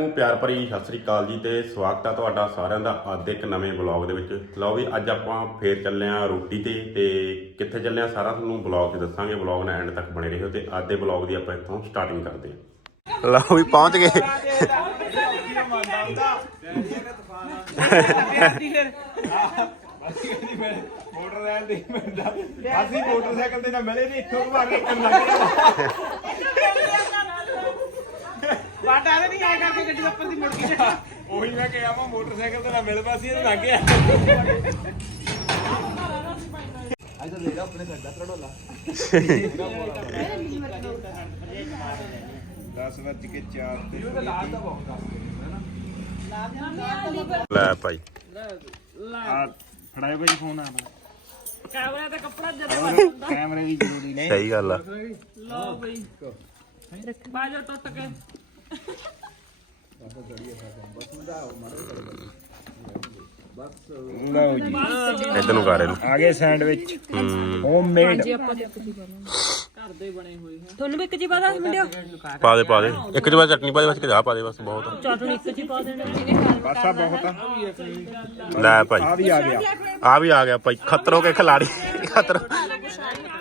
ਨੂੰ ਪਿਆਰ ਭਰੀ ਸਤਿ ਸ੍ਰੀ ਅਕਾਲ ਜੀ ਤੇ ਸਵਾਗਤ ਆ ਤੁਹਾਡਾ ਸਾਰਿਆਂ ਦਾ ਅੱਜ ਦੇ ਇੱਕ ਨਵੇਂ ਬਲੌਗ ਦੇ ਵਿੱਚ। ਲਓ ਵੀ ਅੱਜ ਆਪਾਂ ਫੇਰ ਚੱਲੇ ਆ ਰੋਟੀ ਤੇ ਤੇ ਕਿੱਥੇ ਚੱਲੇ ਆ ਸਾਰਾ ਤੁਹਾਨੂੰ ਬਲੌਗ 'ਚ ਦੱਸਾਂਗੇ ਬਲੌਗ ਨਾਲ ਐਂਡ ਤੱਕ ਬਣੇ ਰਹੋ ਤੇ ਅੱਜ ਦੇ ਬਲੌਗ ਦੀ ਆਪਾਂ ਇੱਥੋਂ ਸਟਾਰਟਿੰਗ ਕਰਦੇ ਹਾਂ ਲਓ ਵੀ ਪਹੁੰਚ ਗਏ। ਮੋਟਰ ਦੇ ਮਿਲਦਾ ਅਸੀਂ ਮੋਟਰਸਾਈਕਲ ਤੇ ਨਾ ਮਿਲੇ ਨਹੀਂ ਇੱਥੋਂ ਘੁਮਾ ਕੇ ਇੱਕ ਲੱਗ ਵਾਟਾ ਨਹੀਂ ਆਇਆ ਕਰਕੇ ਗੱਡੀ ਦੇ ਉੱਪਰ ਦੀ ਮੁੜ ਗਈ ਉਹੀ ਮੈਂ ਕਿਹਾ ਵਾ ਮੋਟਰਸਾਈਕਲ ਤੇ ਨਾ ਮਿਲ ਪਾਸੀ ਇਹ ਲੱਗ ਗਿਆ ਦਸ ਵੱਜ ਕੇ 4 ਤੇ ਲੈ ਭਾਈ। ਆ ਫੜਾਇਆ ਭਾਈ ਫੋਨ ਆ ਕੈਮਰਾ ਤੇ ਕੱਪੜਾ ਜਦ ਕੈਮਰੇ ਵੀ ਜ਼ਰੂਰੀ ਨੇ ਸਹੀ ਗੱਲ ਆ। ਲਓ ਬਈ ਬਾਜਾ ਟੁੱਟ ਕੇ। ਲਓ ਜੀ। ਇੱਧਰ ਨੂੰ ਕਰ ਇਹਨੂੰ। ਆ ਗਏ ਸੈਂਡਵਿਚ। ਹੋਮਮੇਡ ਘਰ ਦੇ ਬਣੇ ਹੋਏ ਹੈ ਤੁਹਾਨੂੰ ਵੀ ਇੱਕ ਜੀ ਪਤਾ ਮੁੰਡਿਓ? ਪਾ ਦੇ ਪਾ ਦੇ। ਇੱਕ ਜਵਾ ਚਟਨੀ ਪਾ ਦੇ ਬਸ ਕਿ ਜਾ ਪਾ ਦੇ ਬਸ ਬਹੁਤ ਆ। ਚਟਨੀ ਇੱਕ ਜੀ ਪਾ ਦੇਣਾ। ਬਾਸਾ ਬਹੁਤ ਆ। ਲੈ ਭਾਈ। ਆ ਵੀ ਆ ਗਿਆ। ਆ ਵੀ ਆ ਗਿਆ ਭਾਈ। ਖਤਰੋਂ ਕੇ ਖਿਲਾੜੀ। ਖਤਰੋਂ।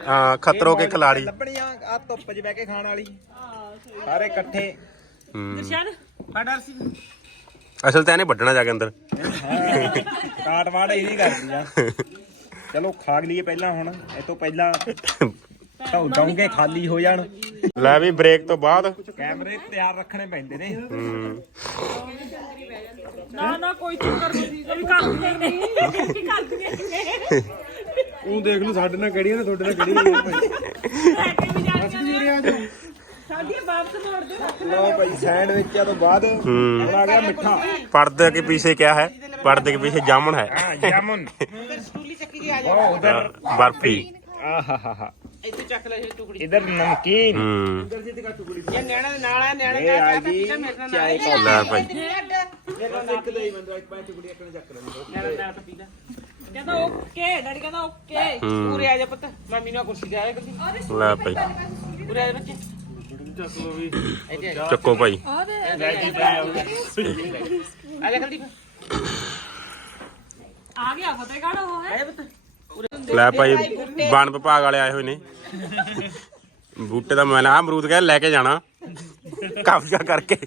ਹਾਂ ਖਤਰੋਂ ਕੇ ਖਿਲਾੜੀ। ਲੱਭਣੀਆਂ ਆ ਧੁੱਪ 'ਚ ਬਹਿ ਕੇ ਖਾਣ ਵਾਲੀ। ਸਾਰੇ ਇਕੱਠੇ। ਫੜਰ ਸੀ ਅਸਲ ਤਾਂ ਇਹਨੇ ਵੱਢਣਾ ਜਾ ਕੇ ਅੰਦਰ। ਕਾਟ ਵਾੜ ਇਹ ਨਹੀਂ ਕਰਦੀ ਆ। ਚਲੋ ਖਾ ਲਈਏ ਪਹਿਲਾਂ ਹੁਣ। ਇਹ ਤੋਂ ਪਹਿਲਾਂ ਢਾਉ ਡੌਂਗੇ ਖਾਲੀ ਹੋ ਜਾਣ। ਲੈ ਵੀ ਬ੍ਰੇਕ ਤੋਂ ਬਾਅਦ। ਕੈਮਰੇ ਤਿਆਰ ਰੱਖਣੇ ਪੈਂਦੇ ਨੇ। ਨਾ ਨਾ ਕੋਈ ਚੱਕਰ ਨਹੀਂ। ਇਹ ਵੀ ਕਰ ਦਿੰਦੇ ਵੀ ਕਰ ਦਿੰਦੇ ਉਹ ਦੇਖ ਲਓ ਸਾਡੇ ਨਾਲ ਕਿਹੜੀਆਂ ਨੇ ਤੁਹਾਡੇ ਨਾਲ ਕਿਹੜੀਆਂ ਲੈ ਸਾਡੀਆਂ ਵਾਪਸ ਮੋੜ ਦਿਓ ਹੱਥ ਨਾਲ ਲਓ ਭਾਈ ਸੈਂਡਵਿਚਾਂ ਤੋਂ ਬਾਅਦ ਹੁਣ ਆ ਗਿਆ ਮਿੱਠਾ। ਪਰਦੇ ਕੇ ਪੀਛੇ ਕਿਆ ਹੈ? ਪਰਦੇ ਕੇ ਪੀਛੇ ਜਾਮਨ ਹੈ। ਹਾਂ ਜਾਮਨ। ਫਿਰ ਸਕੂਲੀ ਚੱਕੀ ਜੀ ਆ ਜਾ ਉਹ ਉਧਰ ਬਰਫੀ। ਆਹਾਹਾਹਾ। ਇੱਥੇ ਚੱਕ ਲੈ ਇਹ ਟੁਕੜੀ। ਇਧਰ ਨਮਕੀਨ। ਹੂੰ। ਇਹ ਨਿਆਣਾ ਦੇ ਨਾਲ ਆ ਨਿਆਣੇ ਇਹ ਆ ਨਾਲ ਜੀ ਚਾਹ ਮੇਰੇ ਨਾਲ ਚਾਹ ਕੌਲਾ। ਲੈ ਭਾਈ। ਕਹਿੰਦਾ ਓਕੇ ਡੈਡੀ ਕਹਿੰਦਾ ਓਕੇ। ਹੂੰ। ਉਰੇ ਆ ਜਾ ਪੁੱਤ। ਮੰਮੀ ਨੂੰ ਆਹ ਕੁਰਸੀ ਤੇ ਆਇਆ ਕਰਦੀ ਲੈ ਭਾਈ। ਉਰੇ ਆ ਜਾ ਬੱਚੇ। ਚੱਕੋ ਭਾਈ। ਲੈ ਆ ਗਿਆ ਫਤਿਹਗੜ੍ਹ ਵਿਭਾਗ ਵਾਲੇ ਆਏ ਹੋਏ ਨੇ। ਬੂਟੇ ਦਾ ਮੈਂ ਆ ਅਮਰੂਦ ਕਹਿ ਲੈ ਕੇ ਜਾਣਾ। ਕਬਜ਼ਾ ਕਰਕੇ?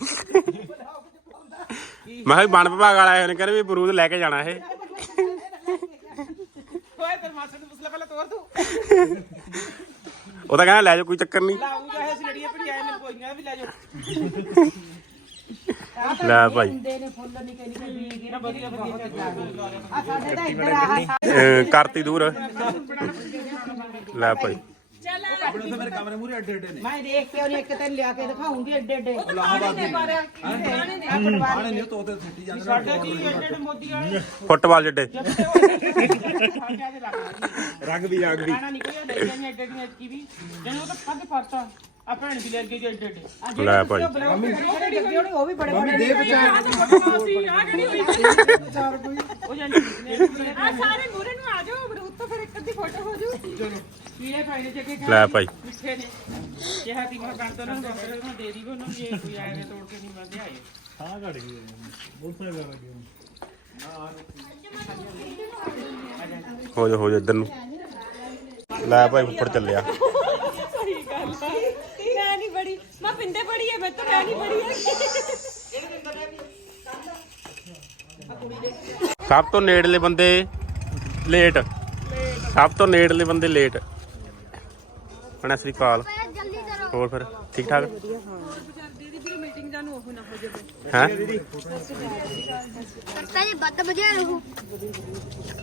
ਮੈਂ ਕਿਹਾ ਵੀ ਵਣ ਵਿਭਾਗ ਵਾਲੇ ਆਏ ਹੋਏ ਨੇ ਕਹਿੰਦੇ ਵੀ ਬਰੂਦ ਲੈ ਕੇ ਜਾਣਾ ਇਹ। ਓਏ ਤੇਰੇ ਨੂੰ ਪੁੱਛ ਪਹਿਲਾਂ ਤੋਰ ਤੂੰ। ਉਹ ਤਾਂ ਕਹਿੰਦਾ ਲੈ ਜਾ ਕੋਈ ਚੱਕਰ ਨਹੀਂ। ਲਾਉ ਲੜੀਏ ਭੜੀ ਆਏ ਵੀ ਲੈ ਜਾਓ। ਲੈ ਭਾਈ। ਨਾ ਵਧੀਆ ਵਧੀਆ ਅਹ ਕਰਤੀ ਦੂਰ ਲੈ ਭਾਈ ਮੈਂ ਦੇਖ ਕੇ ਉਹਨੇ ਇੱਕ ਤੇ ਲਿਆ ਕੇ ਦਿਖਾਉਂਗੀ ਐਡੇ ਐਡੇ ਸਾਡੇ ਕੀ ਐਡੇ ਐਡੇ ਮੋਦੀ ਵਾਲੇ। ਫੁੱਟਬਾਲ ਜੱਡੇ। ਰੰਗ ਵੀ ਰੰਗ ਵੀ ਖਾਣਾ ਨਿਕਲਿਆ ਦੇ ਵੀ। ਤਾਂ ਪੱਗ ਪਰਤਾ ਆ ਭੈਣ ਵੀ ਲੈ ਕੇ ਭਾਈ। ਉਹ ਵੀ ਬੜੇ ਬੜੇ ਦੇ ਉਹ ਜਾਂਦੇ ਆ ਸਾਰੇ ਮੂਰੇ ਨੂੰ ਆ ਜਾਓ ਅਮਰੂਦ ਤੋਂ ਫਿਰ ਇੱਕ ਅੱਧੀ ਫੋਟੋ ਹੋ ਜੂ ਕੀੜੇ ਪੈਣੇ ਚੱਕੇ ਲੈ ਭਾਈ। ਮਿੱਠੇ ਨੇ ਕਿਹਾ ਤੀ ਮੈਂ ਕੰਨ ਤੋਂ ਨਾ ਡਾਕਟਰ ਨੂੰ ਦੇ ਦੀ ਉਹਨੂੰ ਜੇ ਕੋਈ ਆਏਗਾ ਤੋੜ ਕੇ ਨਹੀਂ ਮੰਦੇ ਆਏ ਹੋ ਜਾ ਹੋ ਜਾ ਇੱਧਰ ਨੂੰ। ਲੈ ਭਾਈ ਉੱਪਰ ਚੱਲਿਆ ਸਹੀ ਗੱਲ ਆ। ਮੈਂ ਨਹੀਂ ਬੜੀ ਮੈਂ ਪਿੰਡੇ ਬੜੀ ਹੈ ਮੈਂ ਤਾਂ ਮੈਂ ਨਹੀਂ ਬੜੀ ਹੈ ਸਭ ਤੋਂ ਨੇੜਲੇ ਬੰਦੇ ਲੇਟ। ਸਭ ਤੋਂ ਨੇੜਲੇ ਬੰਦੇ ਲੇਟ। ਹੁਣ ਸ੍ਰੀ ਅਕਾਲ। ਹੋਰ ਫਿਰ ਠੀਕ ਠਾਕ? ਦੀਦੀ ਫਿਰ ਮੀਟਿੰਗ ਦਾ ਨੂੰ ਉਹ ਨਾ ਹੋ? ਜਾਵੇ ਹੈ ਪਹਿਲੇ ਬੱਦ ਵਜੇ ਰਹੂ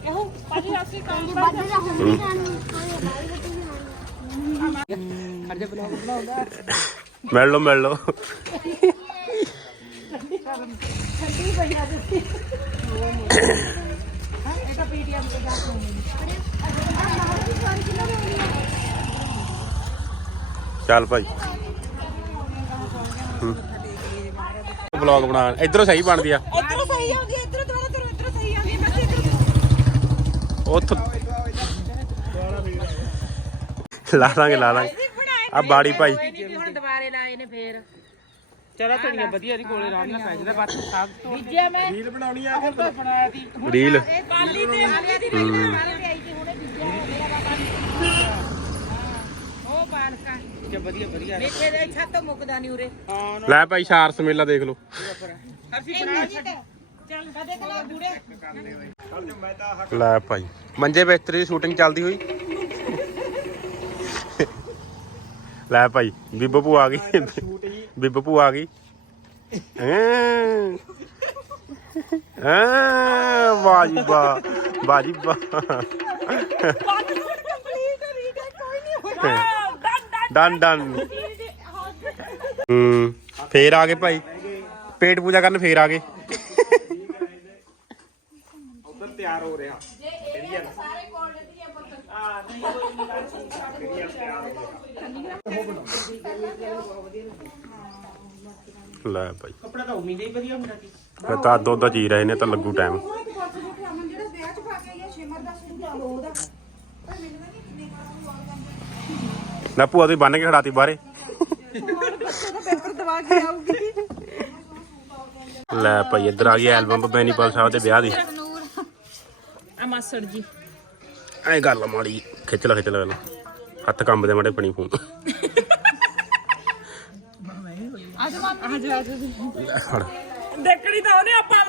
ਇਹੋ ਭਾਜੀ ਅਸੀਂ ਕੰਮ ਬੱਦ ਦਾ ਹੁੰਦੀ ਜਾਨੂੰ ਮਿਲ ਲਓ ਮਿਲ ਲਓ ਚੱਲ ਭਾਈ। ਬਲੌਗ ਬਣਾ ਇਧਰੋਂ ਸਹੀ ਬਣਦੀ ਆ। ਇਧਰੋਂ ਸਹੀ ਆਉਂਦੀ ਇਧਰੋਂ ਦੁਬਾਰਾ ਤੇਰੇ ਇਧਰੋਂ ਸਹੀ ਆਉਂਦੀ ਮੈਂ ਇਧਰੋਂ ਉੱਥੋਂ ਲਾ ਲਾਂਗੇ ਲਾ ਲਾਂਗੇ। ਆ ਬਾੜੀ ਭਾਈ। ਨੇ ਫੇਰ। ਚਲਾ ਧਨੀਆ ਵਧੀਆ ਦੀ ਕੋਲੇ ਰਾਮ ਨਾਲ ਪੈ ਜਾਂਦਾ ਚ ਸਾਗ ਤੋਂ ਬੀਜਿਆ ਮੈਂ ਰੀਲ ਬਣਾਉਣੀ ਆ ਕੇ ਬਣਾਇਆ ਦੀ ਰੀਲ। ਪਾਲੀ ਤੇ ਹਾਲੇ ਦੀ ਨਹੀਂ ਵਾਲੇ ਤੇ ਆਈ ਸੀ ਹੁਣੇ ਬੀਜਿਆ ਮੇਰਾ ਬਾਬਾ ਉਹ ਪਾਲਕਾ। ਜੇ ਵਧੀਆ ਵਧੀਆ। ਮੇਥੇ ਦੇ ਛੱਤ ਮੁੱਕਦਾ ਨਹੀਂ ਉਰੇ। ਹਾਂ ਲੈ ਭਾਈ ਸ਼ਾਰਸ ਮੇਲਾ ਦੇਖ ਲਓ। ਅਸੀਂ ਬਣਾ ਚੱਲ ਕਦੇ ਕਲਾ ਜੁੜੇ ਲੈ ਭਾਈ ਮੰਜੇ ਬਿਸਤਰੇ ਦੀ ਸ਼ੂਟਿੰਗ ਚੱਲਦੀ ਹੋਈ। ਲੈ ਭਾਈ ਬੀਬੋ ਭੂ ਆ ਗਈ। ਬੀਬੋ ਭੂ ਆ ਗਈ। ਹੈਂ। ਹੈਂ, ਵਾਹ ਜੀ ਵਾਹ ਵਾਹ ਜੀ ਵਾਹ ਡਨ ਡਨ ਹੂੰ ਫੇਰ ਆ ਗਏ ਭਾਈ। ਪੇਟ ਪੂਜਾ ਕਰਨ ਫੇਰ ਆ ਗਏ। ਉਧਰ ਤਿਆਰ ਹੋ ਰਿਹਾ। ਲੈ ਭਾਈ। ਕੱਪੜਾ ਤਾਂ ਉਮੀਦ ਹੀ ਵਧੀਆ ਹੁੰਦਾ ਸੀ। ਫਿਰ ਤਾਂ ਦੋ ਦੋ ਜੀ ਰਹੇ ਨੇ ਤਾਂ ਲੱਗੂ ਟਾਈਮ ਲੈ ਭੂਆ ਤੁਸੀਂ ਬੰਨ ਕੇ ਖੜਾਤੀ ਬਾਹਰੇ। ਲੈ ਭਾਈ ਇੱਧਰ ਆ ਗਈ ਐਲਬਮ ਬੈਨੀਪਾਲ ਸਾਹਿਬ ਦੇ ਵਿਆਹ ਦੀ। ਆ ਮਾਸੜ ਜੀ। ਐ ਗੱਲ ਆ ਮਾੜੀ ਖਿੱਚ ਲੈ ਖਿੱਚ ਲੈ ਹੱਥ ਕੰਬਦੇ ਮਾੜੇ ਪਣੀ ਫੋਨ। ਖੜ। ਦੇਖਣੀ ਤਾਂ ਉਹਨੇ ਆਪਾਂ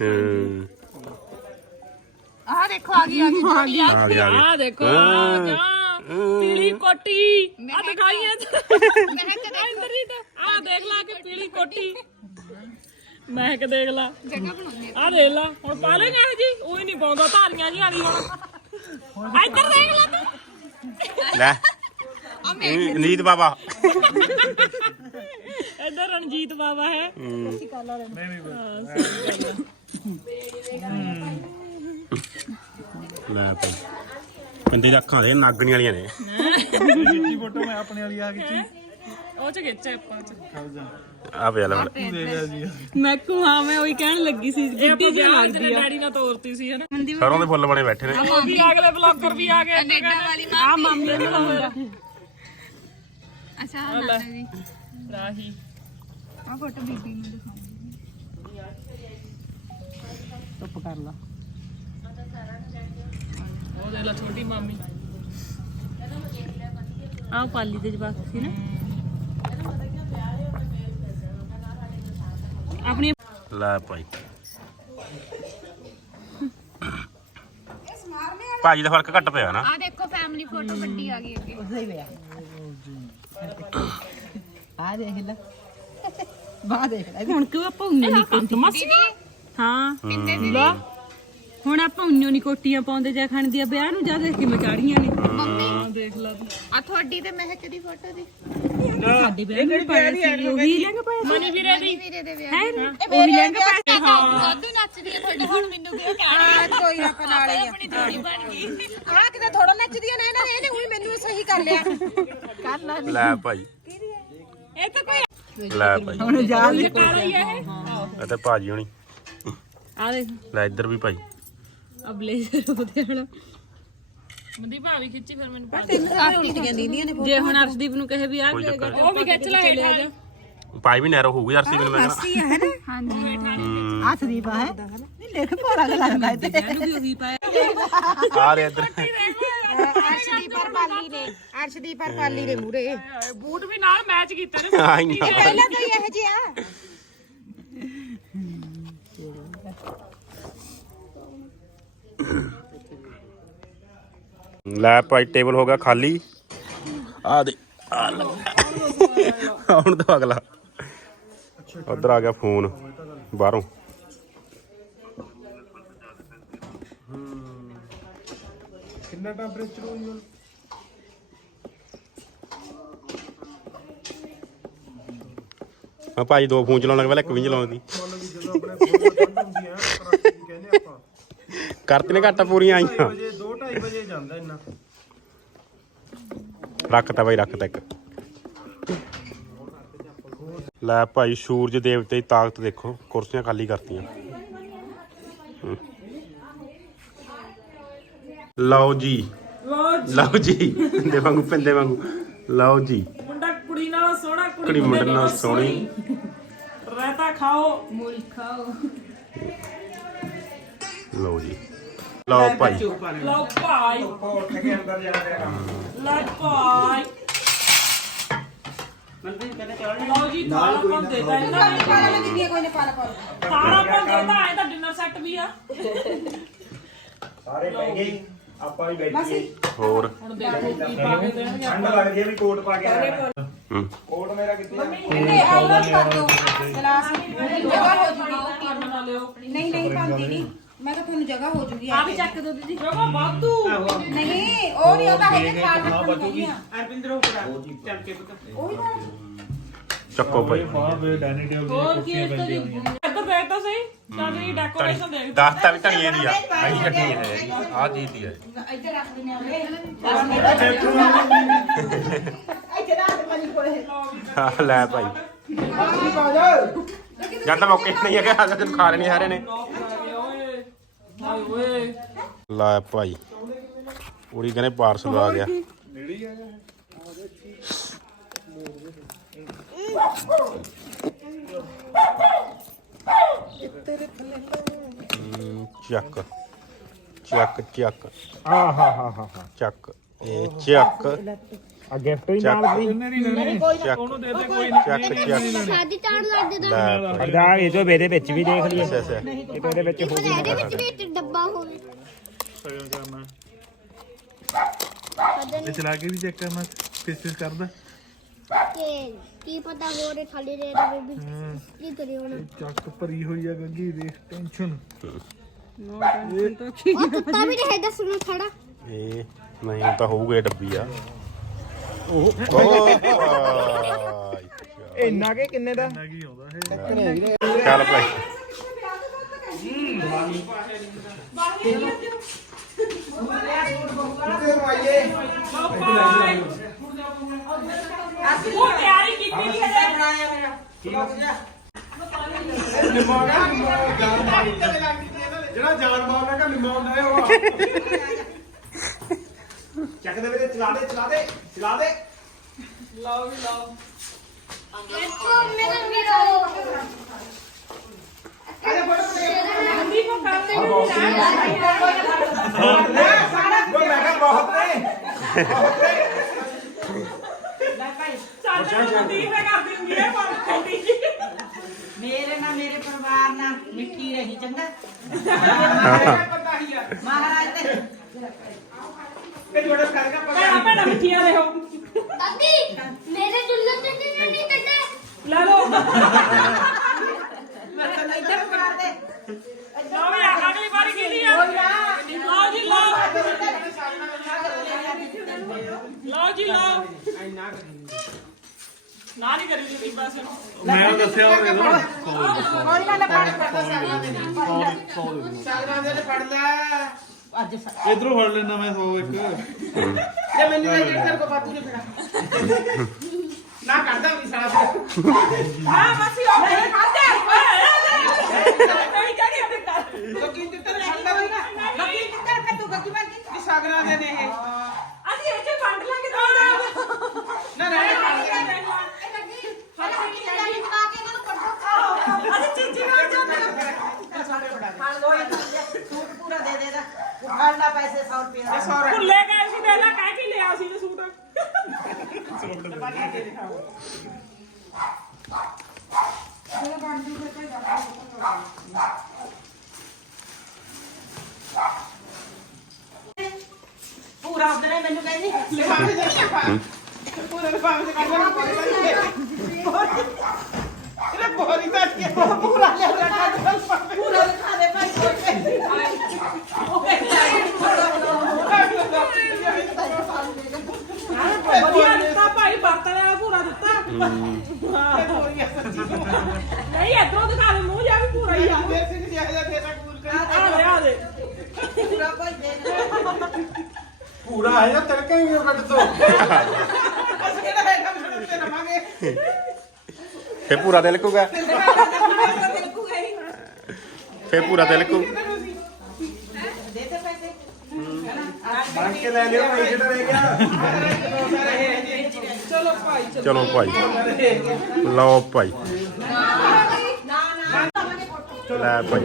ਹੂੰ। ਆ ਦੇਖੋ ਆ ਗਈ ਆ ਗਈ ਆ ਗਈ। ਆ ਗਿਆ ਆ ਗਿਆ ਆ ਦੇਖੋ ਆ ਜਾ। ਪੀਲੀ ਕੋਟੀ। ਆ। ਦਿਖਾਈਏ ਇੰਦਰ ਜੀ ਤਾਂ। ਆ ਦੇਖ ਲਾ ਕੇ ਪੀਲੀ ਕੋਟੀ। ਮੈਂ ਕਿ ਦੇਖ ਲਾ। ਜਗ੍ਹਾ ਬਣਾਉਂਦੇ ਆ। ਦੇਖ ਲਾ ਹੁਣ ਪਾ ਲੇਗਾ ਇਹ ਜੀ? ਉਹ ਹੀ ਨਹੀਂ ਪਾਉਂਦਾ ਧਾਰੀਆਂ ਜੀ ਵਾਲੀ ਹੁਣ। ਇੱਧਰ ਦੇਖ ਲਾ ਤੂੰ। ਲੈ। ਨੀਤ ਬਾਬਾ। ਇੱਧਰ ਰਣਜੀਤ ਬਾਬਾ ਹੈ। ਲੈ ਭਾਈ। ਬੰਦੇ ਦੀਆਂ ਅੱਖਾਂ ਦੇ ਨਾਗਣੀ ਵਾਲੀਆਂ ਨੇ। ਫੋਟੋ ਮੈਂ ਆਪਣੇ ਵਾਲੀ ਆ ਗਈ ਉਹ ਚ ਖਿੱਚੇ ਆਪਾਂ ਚ। ਆ ਪਿਆ ਲੈ ਹੁਣ। ਮੈਂ ਕੋ ਹਾਂ ਮੈਂ ਉਹੀ ਕਹਿਣ ਲੱਗੀ ਸੀ ਗੱਡੀ ਜਿਹੀ ਲੱਗਦੀ ਆ। ਡੈਡੀ ਨਾਲ ਤੋਰਤੀ ਸੀ ਹਨਾ? ਸਰੋਂ ਦੇ ਫੁੱਲ ਬਣੇ ਬੈਠੇ ਨੇ। ਉਹ ਵੀ ਅਗਲੇ ਬਲੌਗਰ ਵੀ ਆ ਗਏ ਕੈਨੇਡਾ ਵਾਲੀ ਮਾਂ ਆ ਮਾਮੀ ਨੂੰ ਲਾਉਂਦਾ। ਅੱਛਾ ਹਾਂ ਜੀ। ਰਾਹੀ। ਆ ਫੋਟੋ ਬੀਬੀ ਨੂੰ ਦਿਖਾਉਂਗੀ ਧੁੱਪ ਕਰ ਲਾ। ਉਹ ਦੇ ਲਾ ਛੋਟੀ ਮਾਮੀ। ਆਹ ਪਾਲੀ ਦੇ ਜਵਾਕ ਸੀ ਨਾ। ਆਪਣੀ ਲੈ ਭਾਈ। ਭਾਜੀ ਦਾ ਫ਼ਰਕ ਘੱਟ ਪਿਆ ਨਾ। ਆ ਦੇਖੋ ਫੈਮਿਲੀ ਫੋਟੋ ਵੱਡੀ ਆ ਗਈ ਅੱਗੇ। ਆ ਦੇਖ ਲੈ। ਬਾਹ ਦੇਖ ਲੈ। ਹੁਣ ਕਿਉਂ ਆਪਾਂ ਉੰਨੇ ਨਹੀਂ ਕੋਟੀ ਹਾਂ। ਲਾ। ਹੁਣ ਆਪਾਂ ਉੰਨੋ ਨਹੀਂ ਕੋਟੀਆਂ ਪਾਉਂਦੇ ਜਾ ਖਾਣ ਦੀਆਂ ਵਿਆਹ ਨੂੰ ਜਾ ਦੇਖ ਕੇ ਮਚਾੜੀਆਂ ਨੇ? ਹਾਂ ਦੇਖ ਲਾ। ਤੂੰ ਆ ਤੁਹਾਡੀ ਤੇ ਮਹਿਕ ਦੀ ਫੋਟੋ ਦੀ। ਸਾਡੇ ਵਿਆਹ ਨੂੰ ਪਾਇਆ ਸੀ ਉਹੀ ਲਹਿੰਗਾ ਪਾਇਆ ਸੀ? ਮਨੀ ਵੀਰੇ ਦੀ। ਵੀਰੇ ਦੇ ਵਿਆਹ ਹੈ? ਉਹੀ ਲਹਿੰਗਾ ਪਾਇਆ ਹਾਂ। ਦਾਦੂ ਨੱਚਦੀ ਹੈ ਤੁਹਾਡੀ ਹੁਣ ਮੈਨੂੰ ਵੀ ਕਹਿਣੀ ਕੋਈ ਨਾ ਨਾਲ ਹੀ ਆਪਣੀ ਜੋੜੀ ਬਣ ਗਈ। ਆ ਕਿਤੇ ਥੋੜਾ ਨੱਚਦੀਆਂ ਨੇ ਇਹਨਾਂ ਨੇ ਇਹਨੇ ਹੁਣ ਮੈਨੂੰ ਸਹੀ ਕਰ ਲਿਆ। ਲੈ ਭਾਈ। ਇਹ ਤਾਂ ਕੋਈ ਲੈ ਭਾਈ। ਹੁਣ ਜਾ ਇਹ ਕਾਲਾ ਹੀ ਹੈ। ਇਹ ਤੇ ਭਾਜੀ ਹੋਣੀ। ਆ ਦੇਖ। ਲੈ ਇੱਧਰ ਵੀ ਭਾਈ। ਆ ਬਲੇਜ਼ਰ ਉਹਦੇ ਨਾਲ। ਮੰਦੀ ਭਾਵੀ ਖਿੱਚੀ ਫਿਰ ਮੈਨੂੰ ਪਾ ਜੇ ਹੁਣ ਅਰਸ਼ਦੀਪ ਨੂੰ ਕਹੇ ਵੀ ਆ ਕੋਈ ਚੱਕਰ ਉਹ ਵੀ ਖਿੱਚ ਲੈ ਚਲੇ ਜਾ ਪਾਈ ਵੀ ਨੈਰੋ ਹੋਊਗੀ ਅਰਸੀ ਮੈਨੂੰ ਮੈਂ ਕਹਿੰਦਾ ਆ ਸਰੀਫਾ ਹੈ। ਨਹੀਂ ਲਿਖ ਜਿਹਾ ਲੱਗਦਾ ਇਹਨੂੰ ਵੀ ਉਹੀ ਪਾਇਆ ਆ ਰੇ ਇੱਧਰ। ਅਰਸ਼ਦੀਪ ਪਰ ਪਾਲੀ ਨੇ ਅਰਸ਼ਦੀਪ ਪਰ ਪਾਲੀ ਦੇ ਮੂਰੇ ਬੂਟ ਵੀ ਨਾਲ ਮੈਚ ਕੀਤੇ ਨੇ। ਪਹਿਲਾਂ ਤਾਂ ਇਹ ਜਿਹਾ ਲੈ ਭਾਈ ਟੇਬਲ ਹੋ ਗਿਆ ਖਾਲੀ। ਆ ਦੇ। ਆ ਲੈ। ਹੁਣ ਤਾਂ ਅਗਲਾ। ਉਧਰ ਆ ਗਿਆ ਫੋਨ ਬਾਹਰੋਂ। ਕਿੰਨਾ ਟੈਂਪਰੇਚਰ ਹੋਈ ਹੁਣ? ਮੈਂ ਭਾਜੀ ਦੋ ਫੋਨ ਚਲਾਉਣ ਲੱਗ ਪਿਆ ਇੱਕ ਵੀ ਚਲਾਉਂਦੀ। ਮਤਲਬ ਕਿ ਜਦੋਂ ਆਪਣੇ ਫੋਨ ਠੰਡ ਹੁੰਦੀ ਹੈ ਕਰਾਚੀ ਦੀ ਕਹਿੰਦੇ ਆਪਾਂ। ਕਰਤੇ ਨੇ ਘਾਟਾ ਪੂਰੀਆਂ ਆਈਆਂ। ਵਜੇ 2:30 ਵਜੇ ਜਾਂਦਾ ਇੰਨਾ ਰੱਖਤਾ ਬਾਈ ਰੱਖਤਾ ਇੱਕ। ਲੈ ਭਾਈ ਸੂਰਜ ਦੇਵਤੇ ਦੀ ਤਾਕਤ ਦੇਖੋ ਕੁਰਸੀਆਂ ਖਾਲੀ ਕਰਤੀਆਂ। ਲਓ ਜੀ। ਲਓ ਜੀ। ਦੇ ਵਾਂਗੂ ਪਿੰਦੇ ਵਾਂਗੂ। ਲਓ ਜੀ। ਮੁੰਡਾ ਕੁੜੀ ਨਾਲ ਸੋਹਣਾ ਕੁੜੀ ਮੁੰਡੇ ਨਾਲ ਸੋਹਣੀ। ਰਹਿਤਾ ਖਾਓ। ਮੂਲ ਖਾਓ। ਲਓ ਜੀ। ਲਓ ਭਾਈ। ਲਓ ਭਾਈ। ਉੱਠ ਕੇ ਅੰਦਰ ਜਾਣਾ ਤੇਰਾ ਕੰਮ ਲੈ ਭਾਈ ਲਓ ਜੀ ਥਾਲਾ ਪਾ ਦੇਤਾ ਇਹਨਾਂ ਨੇ। ਥਾਲਾ ਪਾ ਦੇਤਾ ਐ ਤਾਂ ਡਿਨਰ ਸੈੱਟ ਵੀ ਆ। ਸਾਰੇ ਬਹਿ ਗਏ ਆਪਾਂ ਵੀ ਬੈਠੀਏ ਹੋਰ? ਹੁਣ ਦੇਖੋ ਕੀ ਪਾ ਕੇ ਦੇਣਗੇ ਠੰਡ ਲੱਗਦੀ ਹੈ ਵੀ ਕੋਟ ਪਾ ਕੇ ਆਇਆ। ਹੂੰ। ਕੋਟ ਮੇਰਾ ਕਿੱਥੇ ਆ? ਬਣਾ ਲਿਓ ਨਹੀਂ ਨਹੀਂ ਪਾਉਂਦੀ ਨਹੀਂ। ਮੈਂ ਕਿਹਾ ਤੁਹਾਨੂੰ ਜਗ੍ਹਾ ਹੋ ਜੂਗੀ ਆ ਵੀ ਚੱਕ ਦੋ ਦੀਦੀ। ਜਗਾ ਵਾਧੂ। ਨਹੀਂ ਉਹ ਨਹੀਂ ਉਹ ਤਾਂ ਹੈਗੇ ਖਾਣ ਨੂੰ ਬਚੂਗੀ ਅਰਵਿੰਦਰ ਹੋ ਕਰਾ ਚੱਲ ਕੇ ਪੁੱਤ। ਚੱਕੋ ਭਾਈ। ਹੋਰ ਕੀ ਇਸ ਤੇ ਇੱਧਰ ਦੇਖ ਤਾਂ ਸਹੀ। ਚਾਂਦੀ ਡੈਕੋਰੇਸ਼ਨ ਦੇਖ ਦੱਸਤਾ ਵੀ ਧਣੀਏ ਦੀ ਆ। ਆਈ ਚਟਨੀ ਹੈ। ਆ ਜੀ ਦੀ ਹੈ। ਇੱਧਰ ਰੱਖ ਆਗੇ ਆਹ ਲੈ ਭਾਈ। ਜਦ ਤੱਕ ਮੌਕੇ ਨਹੀਂ ਹੈਗਾ ਅੱਜ ਤੈਨੂੰ ਖਾ ਲੈਣੀ ਸਾਰੇ ਨੇ। ਹਾਏ ਓਏ। ਲੈ ਭਾਈ। ਪੂਰੀ ਕਹਿੰਦੇ ਪਾਰਸਲ ਆ ਗਿਆ। ਹਮ, ਚੱਕ। ਚੱਕ ਚੱਕ। ਆ ਹਾ ਹਾ ਹਾ। ਚੱਕ। ਇਹ ਚੱਕ। ਆ ਗਿਫਟ ਹੀ ਚੱਕ। ਨਾਲ ਦੀ ਚੱਕ ਚੱਕ। ਚੱਕ ਸਾਡੀ ਚਾੜ ਲੱਗ ਦੇ ਲੈ ਭਾਈ। ਅਰਦਾ ਇਹ ਤੋਂ ਇਹਦੇ ਵਿੱਚ ਵੀ ਦੇਖ ਲਈਏ। ਅੱਛਾ ਅੱਛਾ। ਇਹ ਤੋਂ ਇਹਦੇ ਵਿੱਚ ਹੋ ਗਈ ਇਹਦੇ ਵਿੱਚ ਵੀ ਇੱਕ ਡੱਬਾ ਹੋਵੇ ਇਹ ਚਲਾ ਕੇ ਵੀ ਚੈੱਕ ਕਰਨਾ ਕਿਸ ਕਿਸ ਕਰਦਾ? ਕਿ ਕੀ ਪਤਾ ਹੋਰ ਖਾਲੀ ਦੇ ਦੇ ਬੇਬੀ ਕੀ ਕਰੀ ਹੁਣ। ਚੱਕ ਭਰੀ ਹੋਈ ਆ ਗੱਗੀ ਦੇਖ ਟੈਨਸ਼ਨ ਉਹ ਕੁੱਤਾ ਵੀ ਨਹੀਂ ਹੈਗਾ ਸੁਣੋ ਖੜਾ ਇਹ ਨਹੀਂ ਉਹ ਤਾਂ ਹੋਊਗਾ ਇਹ ਡੱਬੀ ਆ। ਉਹ ਇੰਨਾ ਕੇ ਕਿੰਨੇ ਦਾ? ਚੱਲ ਭਾਈ। ਜਿਹੜਾ ਜਾਨ ਮਾਰਨਾ ਕਾ ਨਿਮਾਉਂਦਾ ਹੈ ਉਹ ਚੱਕ ਦੇ ਵੀਰੇ ਚਲਾ ਦੇ ਚਲਾ ਦੇ ਚਲਾ ਦੇ ਲਓ ਵੀ ਲਓ ਦੇਖੋ ਮੇਰਾ ਵੀਰੋ ਮੰਦੀ ਕੋ ਕਰਦੇ ਉਹ ਮੈਂ ਕਿਹਾ ਬਹੁਤ ਨੇ ਚਾਚਾ ਮੰਦੀ ਮੈਂ ਕਰਦੀ ਹੁੰਦੀ ਹੈ ਪਰ ਛੋਟੀ ਮੇਰੇ ਨਾਲ ਮੇਰੇ ਪਰਿਵਾਰ ਨਾਲ ਮਿੱਠੀ ਰਹੀ ਚੰਗਾ ਮਹਾਰਾਜ ਤੇ ਇਹ ਜੋੜੇ ਕਰੇਗਾ ਭੈਣਾ ਭੈਣਾ ਮਿੱਠੀਆਂ ਰਹੋ। ਦਾਦੀ ਮੇਰੇ ਜੁੱਲਨ ਤੇ ਨਹੀਂ ਨਹੀਂ ਕੱਢੇ? ਲੈ ਲਓ। ਇੱਧਰ ਮਾਰ ਦੇ ਲਓ ਵੀ ਅਗਲੀ ਵਾਰੀ ਕੀਤੀ ਆ? ਲਓ ਜੀ ਲਓ। ਲਓ ਜੀ ਲਓ। ਨਾ ਨਹੀਂ ਕਰੀ ਜੀ ਬਸ। ਮੈਂ ਦੱਸਿਆ ਹੋਵੇ ਨਾ ਕੋਈ ਨਾ ਪਾਣੀ ਕਰਦਾ ਸਾਗਰਾਂ ਦੇ ਫੜ ਲੈ ਅੱਜ ਇਧਰੋਂ ਫੜ ਲੈਣਾ ਮੈਂ 100 ਇੱਕ ਜੇ ਮੈਨੂੰ ਇਹ ਕਰ ਕੋ ਬਾਤੂ ਨਹੀਂ ਫੜਾ ਨਾ ਕਰਦਾ ਵੀ ਸਾਲਾ ਹਾਂ ਮਾਸੀ ਉਹ ਮੇਰੇ ਖਾਤੇ ਨਹੀਂ ਜਾਣੀ ਆਪਣੇ ਘਰ ਲੋਕੀ ਤੇ ਤੇਰੇ ਫੜ ਲੈ ਲੋਕੀ ਤੇ ਤੇਰੇ ਤੂੰ ਗੱਗੀ ਬੰਦੀ ਸਾਗਰਾਂ ਦੇ ਨੇ ਇਹ ਅਸੀਂ ਇਹ ਚ ਵੰਡ ਲਾਂਗੇ ਦੋ ਦਾ ਨਾ ਨਾ ਅਸੀਂ ਚੀਚੀ ਮਾਰ ਜਾਂਦੇ ਸੂਟ ਪੂਰਾ ਦੇ ਦੇ ਦਾ ਫੜ ਲੈ ਪੈਸੇ 100 ਰੁਪਏ ਦਾ ਭੁੱਲੇ ਗਏ ਸੀ ਪਹਿਲਾਂ ਕਹਿ ਕੇ ਲਿਆ ਸੀ ਤੇ ਸੂਟ ਪੂਰਾ ਉਧਰੇ ਮੈਨੂੰ ਕਹਿੰਦੀ ਪੂਰੇ ਦੇ ਪਾਵੇਂ ਕਰ ਲੈਣਾ ਇਹਨੇ ਬੋਰੀ ਤਾਂ ਕੀ ਪੂਰਾ ਲੈ ਪੂਰਾ ਦਿਖਾ ਦੇ ਭਾਈ ਕੋਈ ਵਧੀਆ ਦਿੱਤਾ ਭਾਈ ਵਰਤਣਿਆ ਪੂਰਾ ਦਿੱਤਾ ਨਹੀਂ ਇਧਰੋਂ ਦਿਖਾ ਦੇ ਮੂੰਹ ਜਾ ਵੀ ਪੂਰਾ ਹੀ ਆ ਦੇਰ ਸਿੰਘ ਜਿਹਾ ਜਿਹਾ ਤੇਰਾ ਕੂਲ ਕਰ ਆ ਦੇ ਆ ਦੇ ਪੂਰਾ ਭਾਈ ਦੇ ਦੇ ਪੂਰਾ ਹੈ ਜਾਂ ਤੜਕੇ ਹੀ ਕੱਢ ਦੋ। ਅਸੀਂ ਕਿਹੜਾ ਹੈਗਾ ਮੈਨੂੰ ਤੇ ਰਵਾਂਗੇ। ਫੇ ਪੂਰਾ ਦਿਲ ਕੂਗਾ ਫੇ ਪੂਰਾ ਦਿਲ ਕੂ ਦੇ ਦੇ ਪੈਸੇ ਬਣ ਕੇ ਲੈ ਲਿਓ ਭਾਈ ਜਿਹੜਾ ਰਹਿ ਗਿਆ ਇਹ ਚਲੋ ਭਾਈ ਚਲੋ ਚਲੋ ਭਾਈ ਲਓ ਭਾਈ ਲੈ ਭਾਈ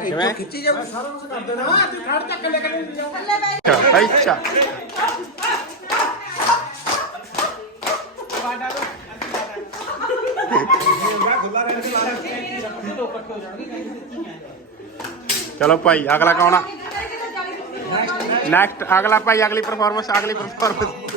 ਕਿਵੇਂ ਖਿੱਚੀ ਜਾਊ ਸਾਰਾ ਕੁਝ ਕਰ ਦੇਣਾ ਤੂੰ ਖੜ ਚੱਕ ਲੈ ਕੇ ਅੱਛਾ ਚਲੋ ਭਾਈ, ਅਗਲਾ ਕੌਣ ਆ? ਨੈਕਸਟ ਅਗਲਾ ਭਾਈ, ਅਗਲੀ ਪਰਫਾਰਮੈਂਸ ਅਗਲੀ ਪਰਫਾਰਮੈਂਸ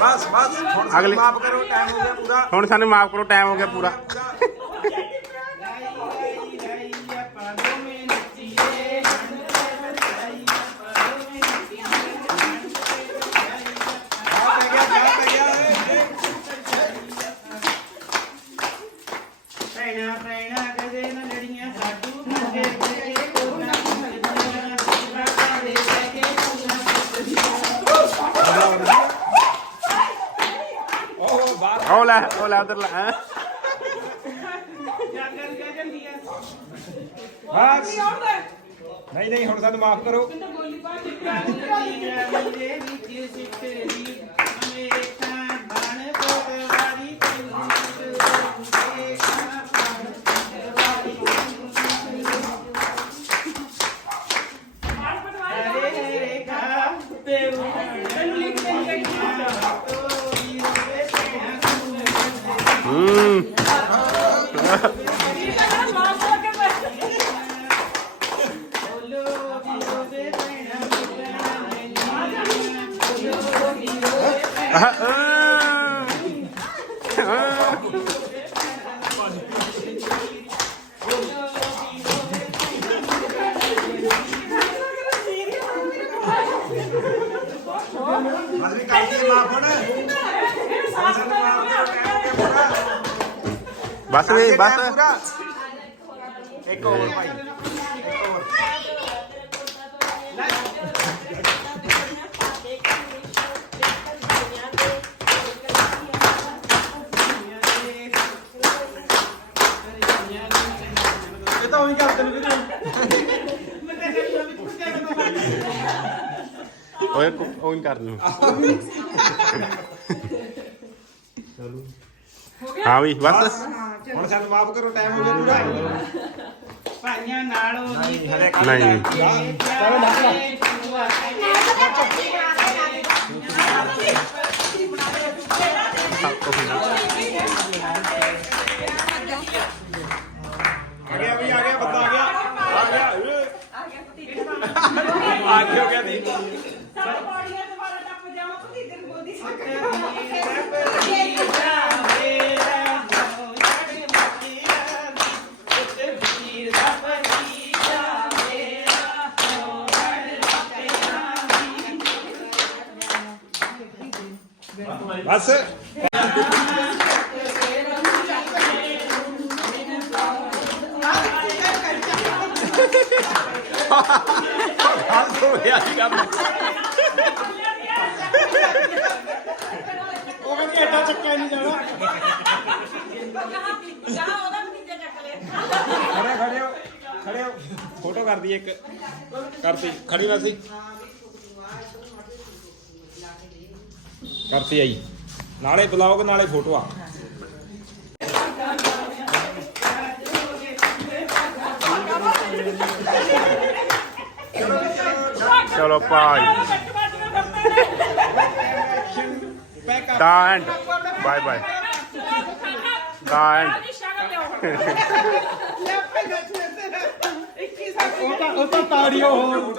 ਬਸ ਬਸ। ਹੁਣ ਅਗਲੀ- ਮਾਫ ਕਰੋ ਟਾਈਮ ਹੋ ਗਿਆ ਪੂਰਾ। ਹੁਣ ਸਾਨੂੰ ਮਾਫ ਕਰੋ ਟਾਈਮ ਹੋ ਗਿਆ ਪੂਰਾ ਭੈਣਾ ਭੈਣਾ ਕਦੇ ਨਾ ਲੜੀਆਂ ਸਾਡੂ ਮੰਗੇ ਕੇ ਕੋਨਾ ਮਲਦੀਆਂ ਬਾਬਾ ਦੇ ਲੈ ਕੇ ਉਹ ਲੈ ਉਹ ਲੈ ਉਧਰ ਲੈ ਹੈਂ? ਬਸ ਨਹੀਂ ਨਹੀਂ ਹੁਣ ਸਾਨੂੰ ਮਾਫ ਕਰੋ ਬਸ ਵੀ ਬਸ। ਇੱਕ ਹੋਰ ਭਾਈ। ਇਹ ਤਾਂ ਉਹੀ ਕਰਦੇ ਨੇ ਓਏ ਉਹ ਹੀ ਕਰ ਲੂ ਹਾਂ ਵੀ ਬਸ। ਹੁਣ ਸਾਨੂੰ ਮਾਫ ਕਰੋ ਟਾਈਮ ਹੋ ਗਿਆ। ਪੂਰਾ ਭਾਈਆਂ ਨਾਲੋਂ ਨਹੀਂ ਹਲੇ ਨਹੀਂ। ਆ ਗਿਆ ਵੀ ਆ ਗਿਆ ਬੰਦਾ ਆ ਗਿਆ। ਆ ਗਿਆ ਓਏ। ਆ ਗਿਆ ਹੋ ਗਿਆ ਨਹੀਂ। ਬਸ। ਹੋ ਗਿਆ ਕੰਮ ਉਹ ਕਹਿੰਦੀ ਐਡਾ ਚੱਕਿਆ ਨਹੀਂ ਜਾਣਾ। ਖੜੇ ਖੜੇ ਹੋ ਖੜੇ ਹੋ। ਫੋਟੋ ਕਰ ਦਈਏ ਇੱਕ। ਕਰਤੀ ਖੜੀ ਨਾ ਸੀ। ਕਰਤੀ ਆਈ। ਨਾਲੇ ਬਲੌਗ ਨਾਲੇ ਫੋਟੋ ਆ ਚਲੋ ਭਾਈ। The end bye bye the end ਸ਼ਕਲ ਲਿਆਓ ਲੈ ਭਾਈ ਦੱਸ ਤੇਰਾ 21 ਸਾਲ ਉਹ ਤਾਂ ਉਹ ਤਾਂ ਤਾੜੀਓ ਹੋ।